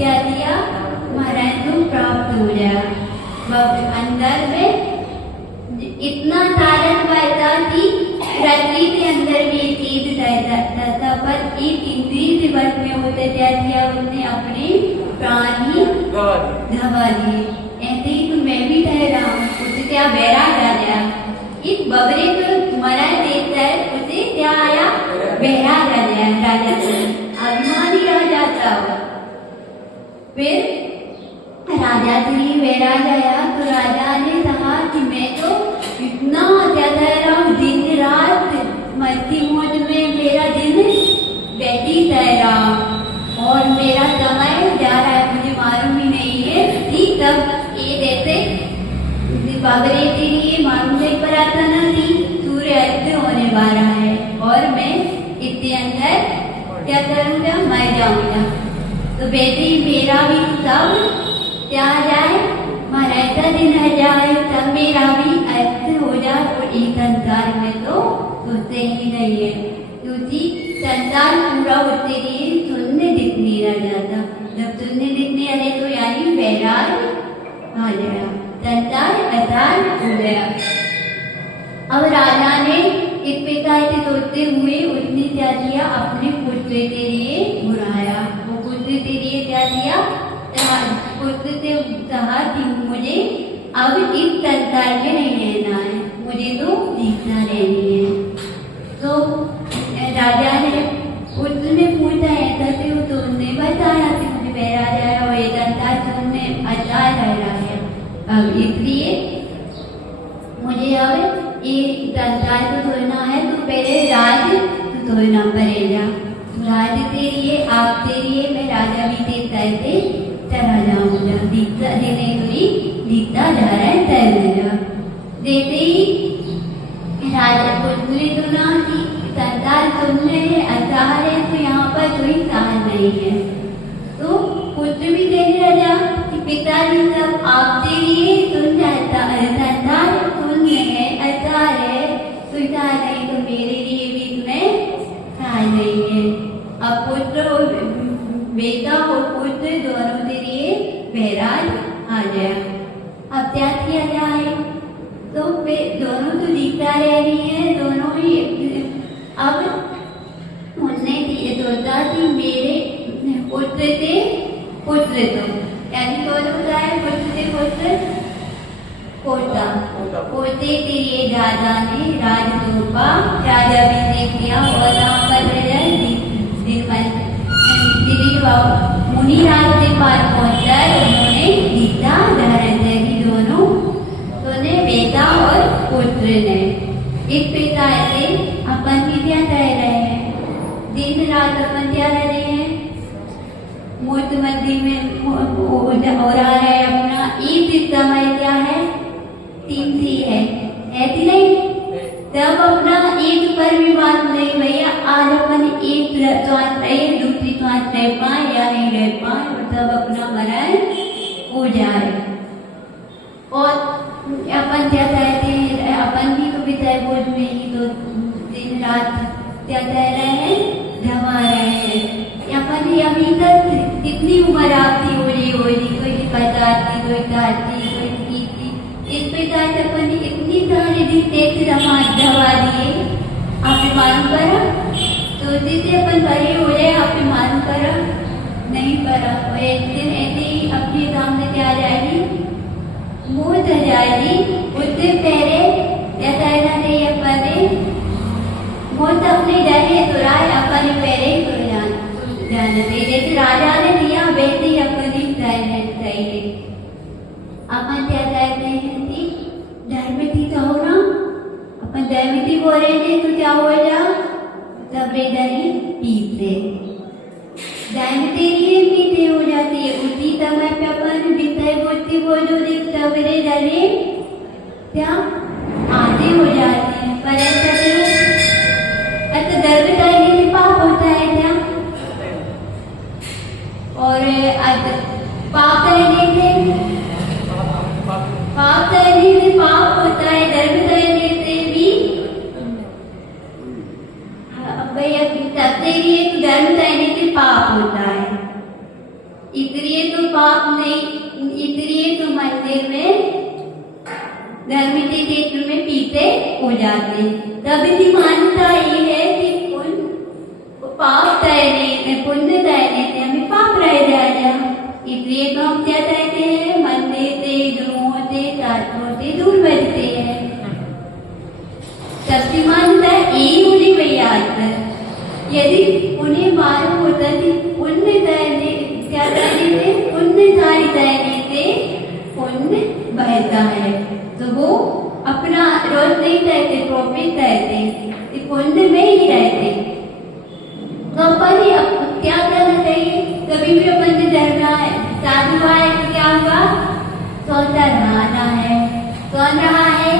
क्या दिया, मरण प्राप्त हो गया। अंदर में इतना तारक पैदा थी, पृथ्वी के अंदर भी चीज रहता था, पर एक इंद्रिय के वश में होते क्या किया, उसने अपने प्राण ही गवा दिए। ऐसे ही तो मैं भी ठहरा हूँ, उसे क्या बैराग आ गया। इस बबरे को मरा देता है, उसे क्या आया, बैराग आ गया। राजा अभिमानी राजा था। फिर राजा श्री बैराग आया तो राजा ने कहा कि मैं तो इतना ज्यादा रहा हूँ, दिन रात मस्ती मौज में मेरा दिन व्यतीत रहा और मेरा समय जा रहा है, मुझे मालूम ही नहीं है। ठीक तब ये जैसे बाबरे के लिए मालूम नहीं पड़ा था ना कि सूर्य अस्त होने वाला है और मैं इसके अंदर क्या करूँगा, मर जाऊंगा। तो बेटी मेरा भी सब क्या जाए, मरता दिन आ जाए, तब मेरा भी अस्त हो जाए। और इस संसार में तो सोचते ही नहीं है, क्योंकि संसार पूरा होते लिए शून्य दिखने रह जाता। जब शून्य दिखने आए तो यानी बैराग आ गया, संसार असार हो गया। अब राजा ने इस प्रकार से सोचते हुए उसने क्या किया, अपने पुत्र के लिए बुलाया। वो पुत्र के लिए क्या किया, पुत्र से कहा कि मुझे अब इस संसार में नहीं रहना है, मुझे तो जीतना रहनी है। तो राजा ने उसने पूछा ऐसा से, वो तो उसने बताया कि मुझे बैराग आया और ये संसार तुमने अच्छा रह रहा है, अब इसलिए मुझे अब ये संसार को छोड़ना है, तो पहले राज छोड़ना पड़ेगा। राज के लिए आपके लिए मैं राजा भी के कहते चला जाऊंगा, दीक्षा देने हुई दीक्षा धारण करूंगा। जैसे ही राजा पुत्र ने सुना कि संसार तुमने असार है, तो यहाँ पर कोई सार नहीं है, तो पुत्र भी कहने लगा कि पिताजी सब आपके लिए सुन जाता, संसार शून्य है, असार है, सुविधा नहीं, तो मेरे लिए भी तुम्हें सार नहीं है। अब पुत्र और बेटा और पुत्र दोनों के लिए बैराग आ गया। अब क्या किया जाए, तो वे दोनों तो जीता रह रही है, दोनों ही। अब उनने सोचा कि मेरे पुत्र से पुत्र, तो यानी कौन होता है, पुत्र से पुत्र पोता, पोते के लिए राजा ने राज सौंपा, राजा भी किया और यहाँ पर मुनिराज के पास पहुंचकर उन्होंने गीता धारण की, दोनों बेटा और पुत्र ने। इस प्रकार से अपन भी क्या कह रहे हैं, दिन रात अपन क्या रह रहे हैं, मूर्त मध्य में हो रहा है अपना। एक समय क्या है, 3 सी है, ऐसी नहीं, तब अपना एक पर भी बात नहीं भैया, आज अपन एक श्वास रहे, दूसरी श्वास रह पाए या नहीं रह पाए, और तब अपना मरण हो जाए। और अपन क्या कहते हैं, अपन भी तो विषय बोझ में ही तो दिन रात क्या कह रहे हैं, घमा रहे हैं। अपन अभी तक कितनी उम्र आपकी हो रही, कोई 50 की, कोई 60 की, कोई 30 की, इस प्रकार से अपन इतनी सारी दिन एक दवा दिए, आपने मालूम करा, तो जिससे अपन बड़े हो जाए, आपने मालूम करा नहीं करा, और एक दिन ऐसे ही अपने सामने क्या जाएगी, मौत आ जाएगी। उससे पहले ऐसा नहीं, अपन मौत अपने डरे तो राय अपन पहले ही तो जाना चाहिए, जैसे राजा ने दिया वैसे ही अपनी चाहिए। अपन क्या कहते हैं कि धर्मती तो हो ना, अपन धर्मती बोल रहे थे तो क्या हो जा, सबरे दही पीते, धर्मती ये पीते हो जाती है। उसी समय पे अपन विषय बुद्धि बोलो सबरे दही क्या आते हो जाते हैं, पर ऐसा क्यों, अच्छा धर्म करने से पाप होता है क्या, और पाप करने से पाप होता है, धर्म करने से भी भैया सबसे लिए धर्म करने से पाप होता है। इस इसलिए तो पाप नहीं, इसलिए तो मंदिर में धर्म के क्षेत्र में पीते हो जाते। तब की मान्यता ये है कि पाप तैरने, पुण्य तैरने से हमें पाप रह जाएगा। इसलिए तो हम क्या कहते हैं, मंदिर से, गुरुओं से, शास्त्रों से दूर बचते हैं। सबकी मान्यता यही होनी भैया। यदि उन्हें मालूम होता कि पुण्य तैरने, क्या तैरने से, पुण्यधारी तैरने से पुण्य बहता है, तो वो अपना रोज नहीं तैरते, प्रॉफिट तैरते, पुण्य में ही रहते। तो अपन ही क्या करना चाहिए, कभी भी अपन ने डरना है, साधु आए तो क्या हुआ, सोता रहना है, कौन रहा है,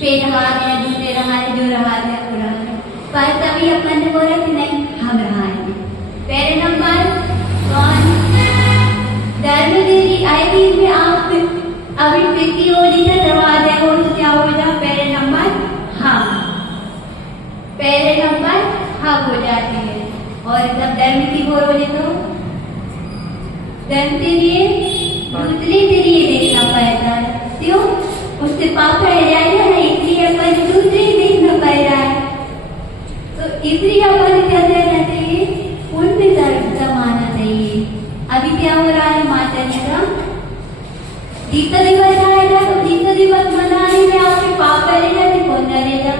बेरहा है, दूसरे रहा है, जो रहा है वो रहा है, पर तभी अपन ने बोला कि नहीं हम रहा है। पहले नंबर कौन, धर्म देवी आई में आप अभी किसी होली से दरवाजे हो तो क्या होगा, पहले नंबर हाँ, पहले नंबर हाँ हो जाते हैं। और जब धर्म की बोल बोले तो धर्म के लिए दूसरे के लिए देखना पड़ता है, क्यों, उससे पाप रह जाएगा ना, इसलिए अपन दूसरे देखना पड़ रहा है। तो इसलिए अपन क्या करना चाहिए, पुण्य धर्म समाना चाहिए। अभी क्या हो रहा है, माता जी का दीक्षा दिवस आएगा, तो दीक्षा दिवस मनाने में आपके पाप रहेगा कि पुण्य रहेगा,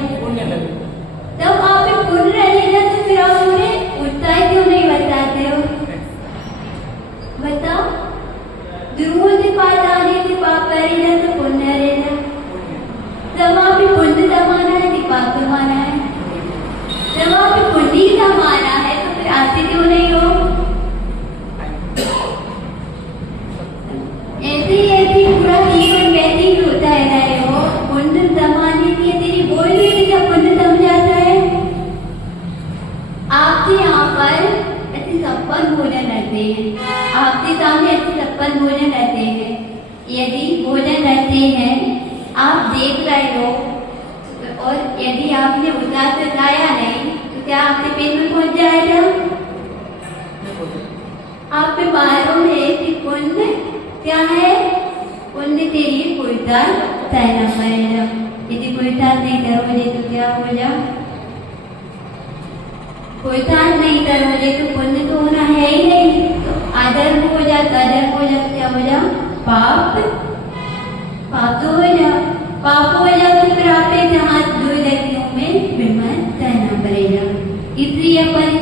तब आप पुण्य रहेगा, तो फिर आप उन्हें उत्साह क्यों नहीं बताते हो, बताओ। ध्रुवों से पास आने से पाप करेगा तो पुण्य रहेगा, जब आप पुण्य कमाना है कि पाप कमाना है, जब आप पुण्य कमाना है तो फिर आते क्यों नहीं हो। ऐसे पूरा जीवन वैसे ही होता है रहे हो, पुण्य कमाने की तेरी बोल रही क्या पुण्य समझाता है। आपके यहाँ पर ऐसे छप्पन भोजन रहते हैं, आपके सामने ऐसे छप्पन भोजन रहते हैं, यदि भोजन रहते हैं आप देख रहे हो और यदि आपने उतार से लाया नहीं तो क्या आपके पेट में पहुंच जाएगा, आपके बालों में कि पुण्य क्या है, पुण्य के लिए पुरुषार तैरना पड़ेगा। यदि पुरुषार नहीं करोगे तो क्या हो जाए, पुरुषार नहीं करोगे तो पुण्य तो होना है ही नहीं, तो अधर्म हो जाए, अधर्म हो जाए, क्या हो जाए, पाप, पाप तो हो जाए, पाप हो जाए तो फिर आप जहाँ दो व्यक्तियों में विमान तैरना पड़ेगा। इसलिए अपन